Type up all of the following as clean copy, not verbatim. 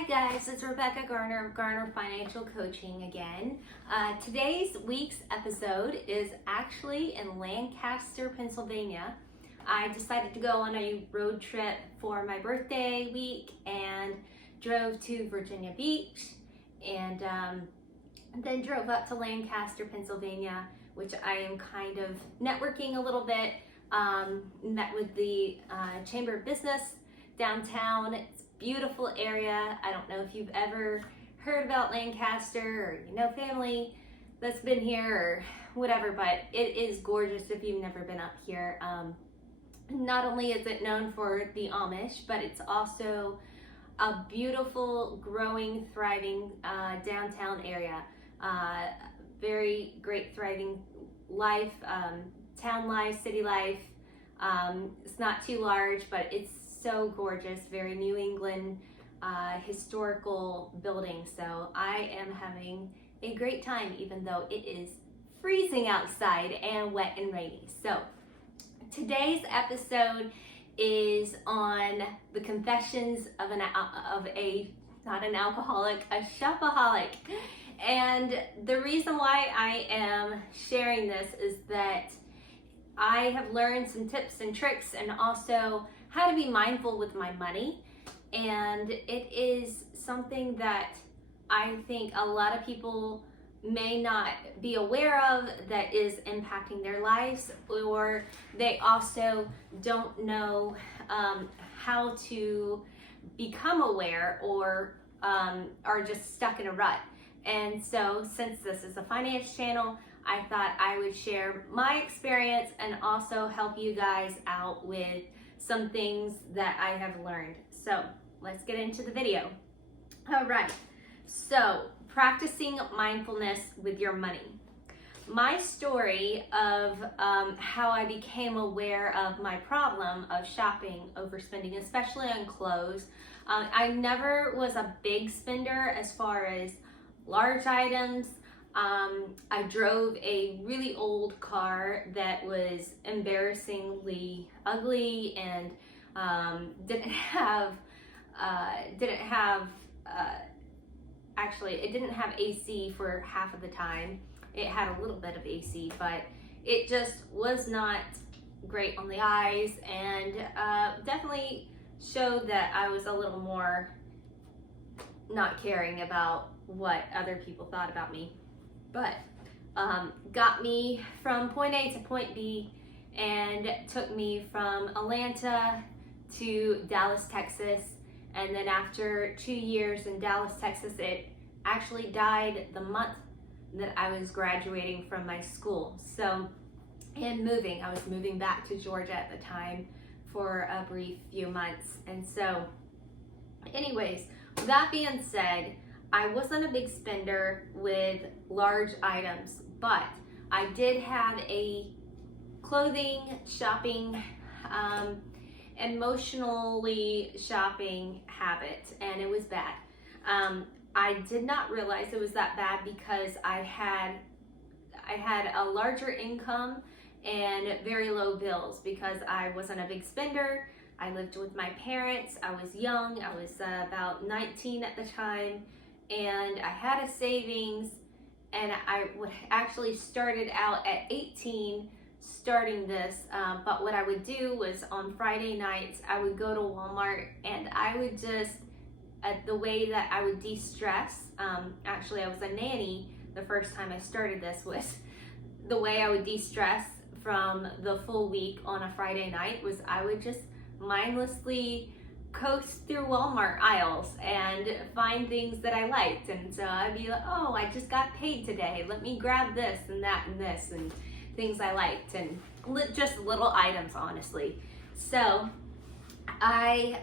Hi guys, it's Rebecca Garner of Garner Financial Coaching again. Today's week's episode is actually in Lancaster, Pennsylvania. I decided to go on a road trip for my birthday week and drove to Virginia Beach and then drove up to Lancaster, Pennsylvania, which I am kind of networking a little bit. Met with the Chamber of Business downtown. It's a beautiful area. I don't know if you've ever heard about Lancaster or you know family that's been here or whatever, but it is gorgeous if you've never been up here. Not only is it known for the Amish, but it's also a beautiful, growing, thriving downtown area. Very great, thriving life, town life, city life. It's not too large, but it's so gorgeous, very New England historical building. So I am having a great time, even though it is freezing outside and wet and rainy. So today's episode is on the confessions of not an alcoholic, a shopaholic. And the reason why I am sharing this is that I have learned some tips and tricks and also how to be mindful with my money. And it is something that I think a lot of people may not be aware of that is impacting their lives, or they also don't know how to become aware or are just stuck in a rut. And so since this is a finance channel, I thought I would share my experience and also help you guys out with some things that I have learned. So let's get into the video. All right, so practicing mindfulness with your money. My story of how I became aware of my problem of shopping, overspending, especially on clothes. I never was a big spender as far as large items. I drove a really old car that was embarrassingly ugly and actually it didn't have AC for half of the time. It had a little bit of AC, but it just was not great on the eyes, and definitely showed that I was a little more not caring about what other people thought about me. But got me from point A to point B and took me from Atlanta to Dallas, Texas. And then after 2 years in Dallas, Texas, it actually died the month that I was graduating from my school. So, and I was moving back to Georgia at the time for a brief few months. And so anyways, with that being said, I wasn't a big spender with large items, but I did have a clothing shopping, emotionally shopping habit, and it was bad. I did not realize it was that bad because I had a larger income and very low bills because I wasn't a big spender. I lived with my parents. I was young. I was about 19 at the time. And I had a savings, and I would actually started out at 18 starting this, but what I would do was on Friday nights, I would go to Walmart and I would just, the way that I would de-stress, actually I was a nanny the first time I started this, was the way I would de-stress from the full week on a Friday night was I would just mindlessly coast through Walmart aisles and find things that I liked. And so I'd be like, oh, I just got paid today, let me grab this and that and this, and things I liked, and just little items, honestly. So I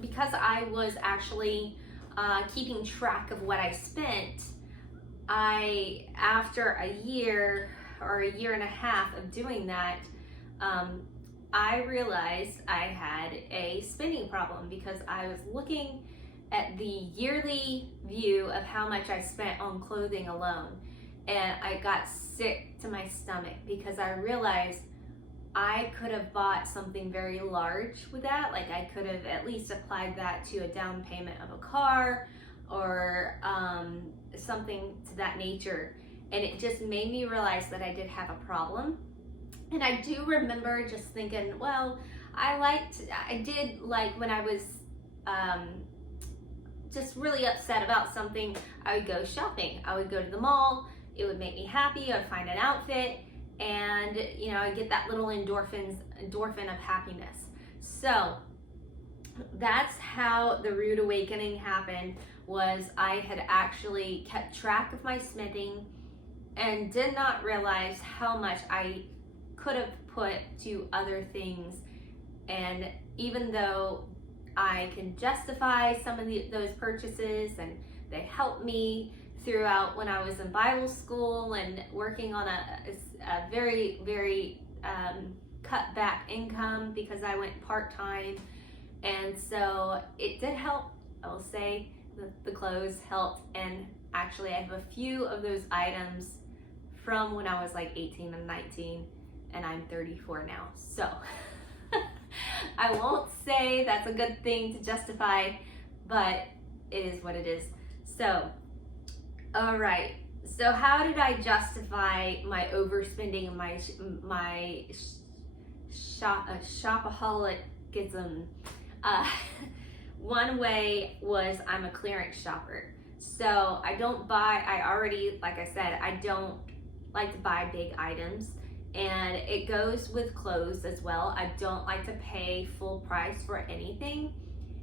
because I was actually keeping track of what I spent, after a year or a year and a half of doing that, I realized I had a spending problem because I was looking at the yearly view of how much I spent on clothing alone, and I got sick to my stomach because I realized I could have bought something very large with that. Like I could have at least applied that to a down payment of a car or something to that nature. And it just made me realize that I did have a problem. And I do remember just thinking, well, I did like when I was just really upset about something, I would go shopping. I would go to the mall. It would make me happy. I'd find an outfit and, you know, I'd get that little endorphin of happiness. So that's how the rude awakening happened. Was I had actually kept track of my spending and did not realize how much I could have put to other things. And even though I can justify some of those purchases and they helped me throughout when I was in Bible school and working on a very, very cut back income because I went part-time. And so it did help. I will say the clothes helped. And actually I have a few of those items from when I was like 18 and 19, and I'm 34 now. So I won't say that's a good thing to justify, but it is what it is. So, all right. So how did I justify my overspending and my shopaholicism? One way was I'm a clearance shopper. So I don't buy, like I said, I don't like to buy big items. And it goes with clothes as well. I don't like to pay full price for anything.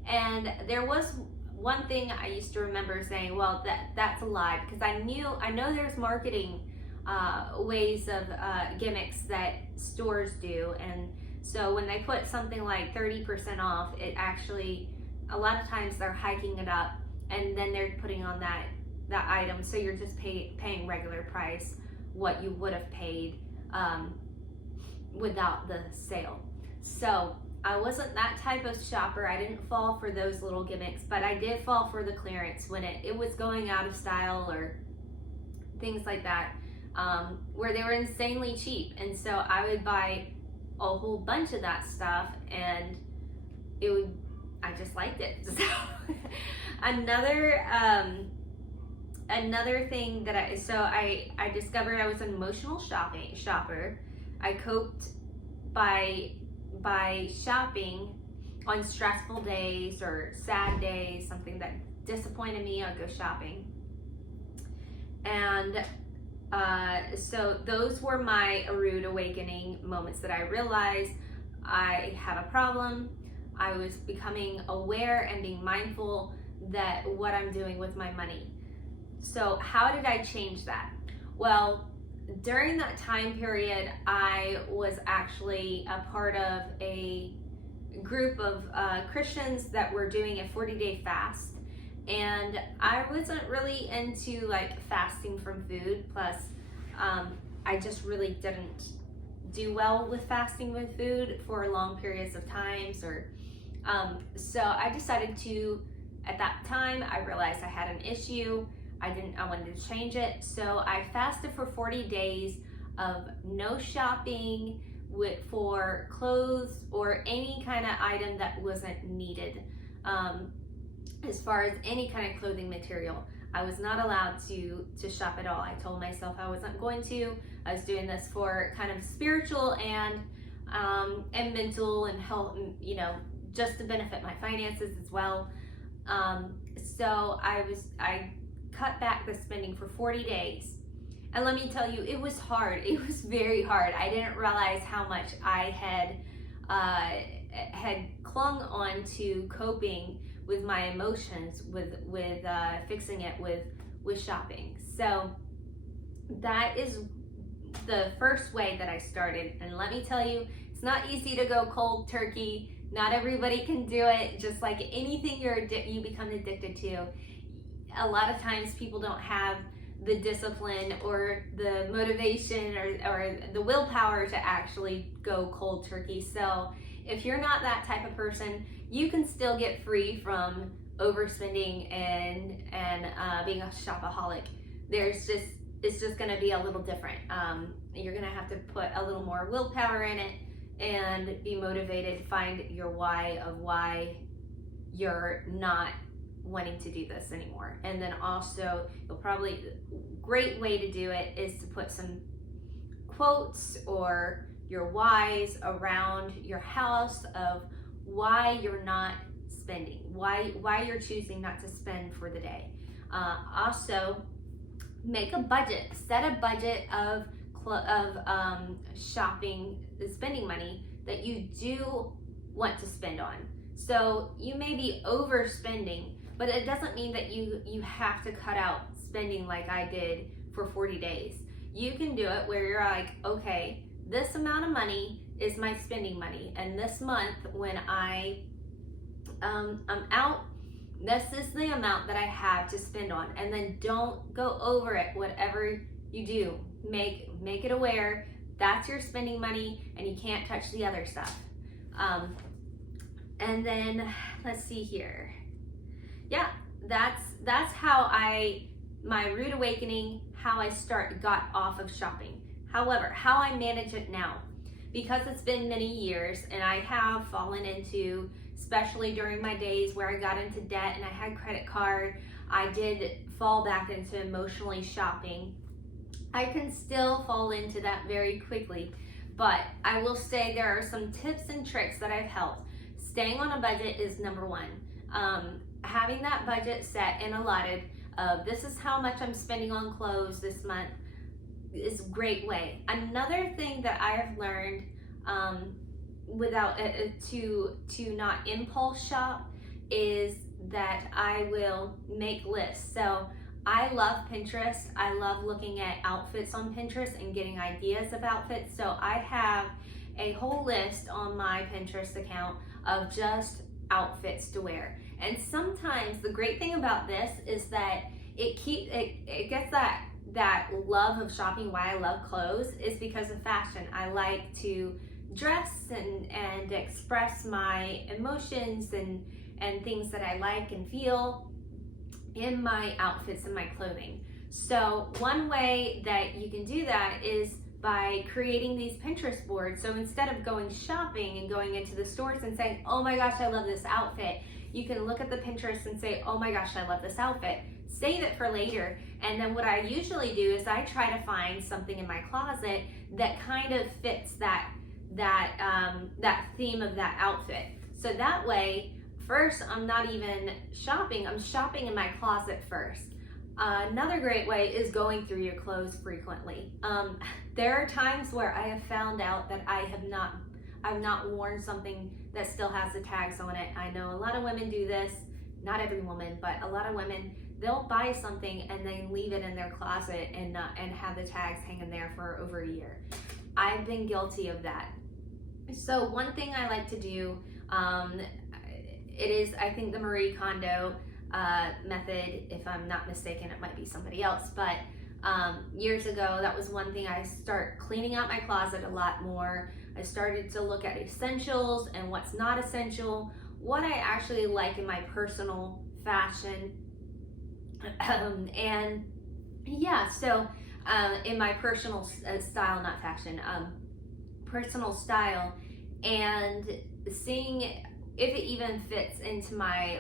And there was one thing I used to remember saying, well, that's a lie, because I know there's marketing ways of gimmicks that stores do. And so when they put something like 30% off, it actually, a lot of times they're hiking it up and then they're putting on that item. So you're just paying regular price, what you would have paid without the sale. So I wasn't that type of shopper. I didn't fall for those little gimmicks, but I did fall for the clearance when it was going out of style or things like that, where they were insanely cheap. And so I would buy a whole bunch of that stuff, and I just liked it. So another thing that I discovered I was an emotional shopper. I coped by shopping on stressful days or sad days, something that disappointed me, I'd go shopping. And so those were my rude awakening moments that I realized I have a problem. I was becoming aware and being mindful that what I'm doing with my money. So how did I change that? Well, during that time period, I was actually a part of a group of Christians that were doing a 40-day fast. And I wasn't really into like fasting from food. Plus, I just really didn't do well with fasting with food for long periods of times. So I decided to, at that time, I realized I had an issue. I wanted to change it. So I fasted for 40 days of no shopping for clothes or any kind of item that wasn't needed. As far as any kind of clothing material, I was not allowed to shop at all. I told myself I wasn't going to. I was doing this for kind of spiritual and mental and health, and, you know, just to benefit my finances as well. So I cut back the spending for 40 days. And let me tell you, it was hard. It was very hard. I didn't realize how much I had clung on to coping with my emotions, with fixing it with shopping. So that is the first way that I started. And let me tell you, it's not easy to go cold turkey. Not everybody can do it. Just like anything you become addicted to, a lot of times people don't have the discipline or the motivation or the willpower to actually go cold turkey. So if you're not that type of person, you can still get free from overspending and being a shopaholic. It's just going to be a little different. You're going to have to put a little more willpower in it, and be motivated, find your why of why you're not wanting to do this anymore. And then also, great way to do it is to put some quotes or your whys around your house of why you're not spending, why you're choosing not to spend for the day. Also, make a budget, set a budget of shopping, spending money that you do want to spend on. So you may be overspending, but it doesn't mean that you have to cut out spending like I did for 40 days. You can do it where you're like, okay, this amount of money is my spending money, and this month when I'm out, this is the amount that I have to spend on. And then don't go over it. Whatever you do, make it aware that's your spending money and you can't touch the other stuff. And then let's see here. Yeah, that's how my rude awakening, how I got off of shopping. However, how I manage it now, because it's been many years and I have fallen into, especially during my days where I got into debt and I had credit card, I did fall back into emotionally shopping. I can still fall into that very quickly, but I will say there are some tips and tricks that I've helped. Staying on a budget is number one. Having that budget set and allotted of this is how much I'm spending on clothes this month is a great way. Another thing that I have learned without to not impulse shop is that I will make lists. So I love Pinterest. I love looking at outfits on Pinterest and getting ideas of outfits. So I have a whole list on my Pinterest account of just outfits to wear. And sometimes the great thing about this is that it gets that love of shopping. Why I love clothes is because of fashion. I like to dress and express my emotions and things that I like and feel in my outfits and my clothing. So one way that you can do that is by creating these Pinterest boards. So instead of going shopping and going into the stores and saying, oh my gosh, I love this outfit, you can look at the Pinterest and say, oh my gosh, I love this outfit. Save it for later. And then what I usually do is I try to find something in my closet that kind of fits that theme of that outfit. So that way, first, I'm not even shopping, I'm shopping in my closet first. Another great way is going through your clothes frequently. There are times where I have found out that I've not worn something that still has the tags on it. I know a lot of women do this, not every woman, but a lot of women, they'll buy something and then leave it in their closet and have the tags hanging there for over a year. I've been guilty of that. So one thing I like to do, it is, I think, the Marie Kondo method. If I'm not mistaken, it might be somebody else, but years ago, that was one thing. I start cleaning out my closet a lot more. I started to look at essentials and what's not essential, what I actually like in my personal fashion. And yeah, so in my personal style, not fashion, personal style, and seeing if it even fits into my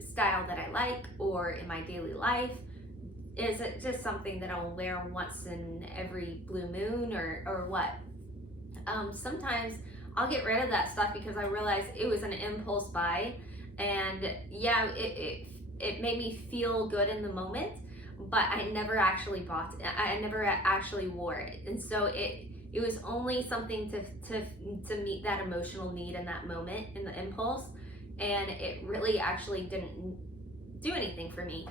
style that I like or in my daily life. Is it just something that I'll wear once in every blue moon or what? Sometimes I'll get rid of that stuff because I realize it was an impulse buy, and yeah, it made me feel good in the moment, but I never actually bought it. I never actually wore it. And so it was only something to meet that emotional need in that moment, in the impulse, and it really actually didn't do anything for me.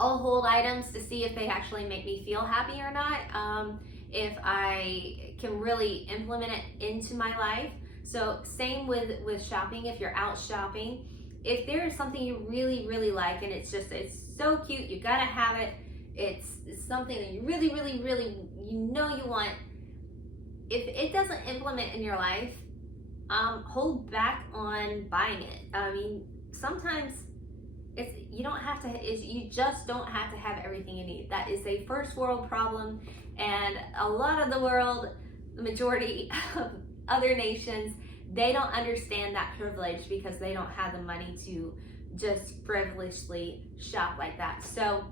I'll hold items to see if they actually make me feel happy or not, if I can really implement it into my life. So same with shopping. If you're out shopping, if there is something you really, really like and it's so cute, you gotta have it, it's something that you really, really, really, you want, if it doesn't implement in your life, hold back on buying it. I mean, sometimes you just don't have to have everything you need. That is a first world problem, and a lot of the world, the majority of other nations, they don't understand that privilege because they don't have the money to just frivolously shop like that. So,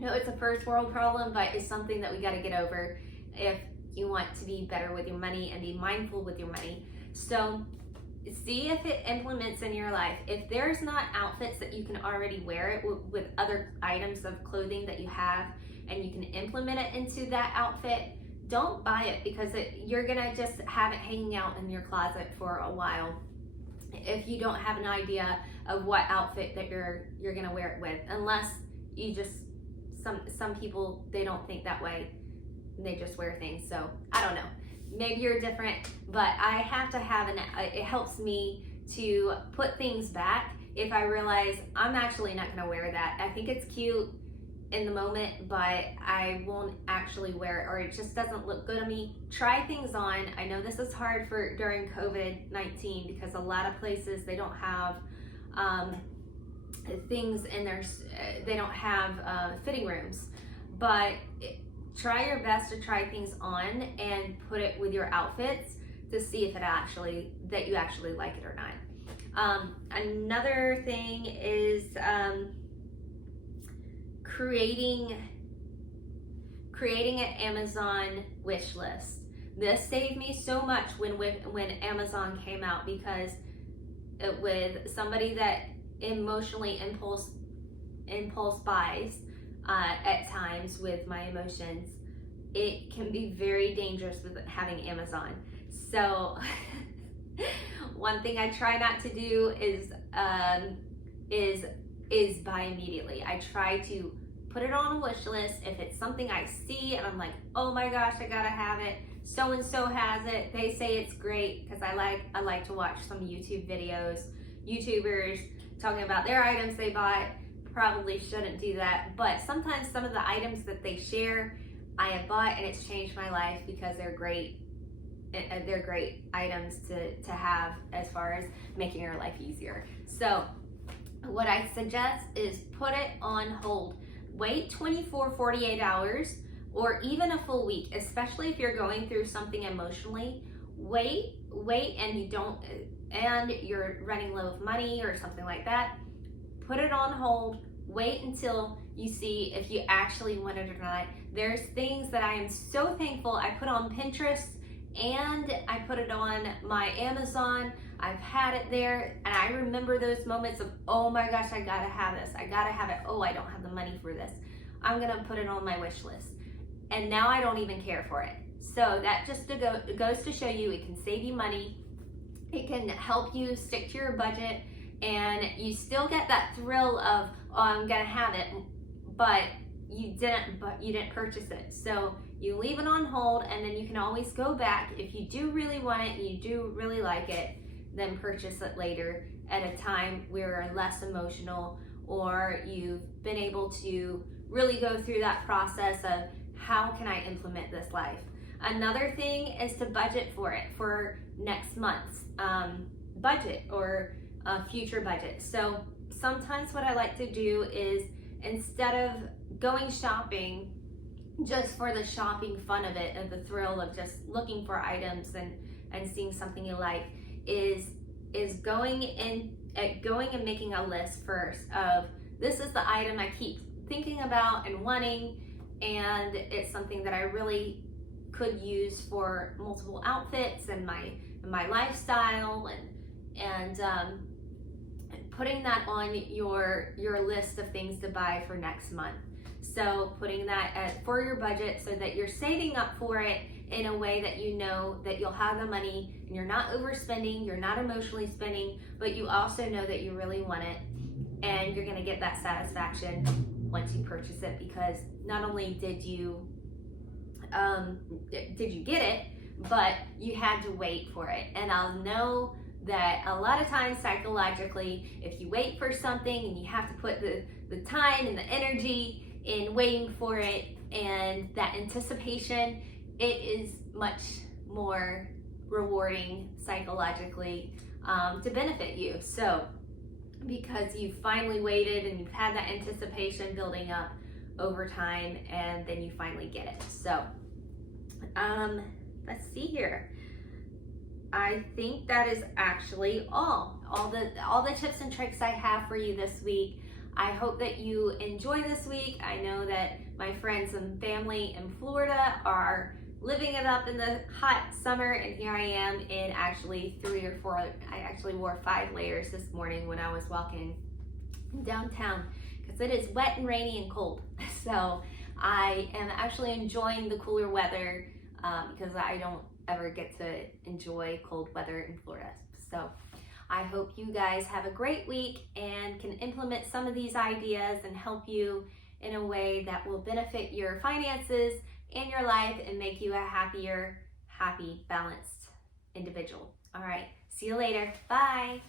no, it's a first world problem, but it's something that we got to get over if you want to be better with your money and be mindful with your money. So, see if it implements in your life. If there's not outfits that you can already wear it with other items of clothing that you have, and you can implement it into that outfit, don't buy it because you're gonna just have it hanging out in your closet for a while if you don't have an idea of what outfit that you're gonna wear it with, unless you just some people, they don't think that way, they just wear things. So I don't know, maybe you're different, but I have to have it helps me to put things back if I realize I'm actually not gonna wear that. I think it's cute in the moment, but I won't actually wear it, or it just doesn't look good on me. Try things on. I know this is hard for during COVID-19 because a lot of places, they don't have things in their, they don't have fitting rooms, but try your best to try things on and put it with your outfits to see if that you actually like it or not. Another thing is creating an Amazon wish list. This saved me so much when Amazon came out, because with somebody that emotionally impulse buys at times with my emotions, it can be very dangerous with having Amazon. So one thing I try not to do is buy immediately. I try to put it on a wish list. If it's something I see and I'm like, oh my gosh, I gotta have it, so and so has it, they say it's great, because I like to watch some YouTube videos, YouTubers talking about their items they bought. Probably shouldn't do that, but sometimes some of the items that they share I have bought, and it's changed my life because they're great. They're great items to have as far as making your life easier. So what I suggest is put it on hold. Wait 24, 48 hours, or even a full week, especially if you're going through something emotionally. Wait, and you're running low of money or something like that. Put it on hold. Wait until you see if you actually want it or not. There's things that I am so thankful I put on Pinterest and I put it on my Amazon. I've had it there, and I remember those moments of, oh my gosh, I gotta have this. I gotta have it. Oh, I don't have the money for this. I'm gonna put it on my wish list. And now I don't even care for it. So that just goes to show you, it can save you money. It can help you stick to your budget, and you still get that thrill of, oh, I'm gonna have it, but you didn't purchase it. So you leave it on hold, and then you can always go back if you do really want it and you do really like it. Then purchase it later at a time where you're less emotional, or you've been able to really go through that process of, how can I implement this life? Another thing is to budget for it for next month's budget or future budget. So sometimes what I like to do is, instead of going shopping just for the shopping fun of it and the thrill of just looking for items and seeing something you like, is going and making a list first of, this is the item I keep thinking about and wanting, and it's something that I really could use for multiple outfits and my lifestyle, and putting that on your list of things to buy for next month. So putting that for your budget, so that you're saving up for it in a way that you know that you'll have the money, and you're not overspending, you're not emotionally spending, but you also know that you really want it, and you're gonna get that satisfaction once you purchase it, because not only did you get it, but you had to wait for it. And I'll know that a lot of times psychologically, if you wait for something and you have to put the time and the energy in waiting for it and that anticipation, it is much more rewarding psychologically to benefit you. So because you finally waited and you've had that anticipation building up over time, and then you finally get it. So let's see here. I think that is actually all the tips and tricks I have for you this week. I hope that you enjoy this week. I know that my friends and family in Florida are living it up in the hot summer, and here I am in actually 3 or 4. I actually wore 5 layers this morning when I was walking downtown because it is wet and rainy and cold. So I am actually enjoying the cooler weather because I don't ever get to enjoy cold weather in Florida. So I hope you guys have a great week and can implement some of these ideas and help you in a way that will benefit your finances and your life and make you a happier, happy, balanced individual. All right, see you later. Bye.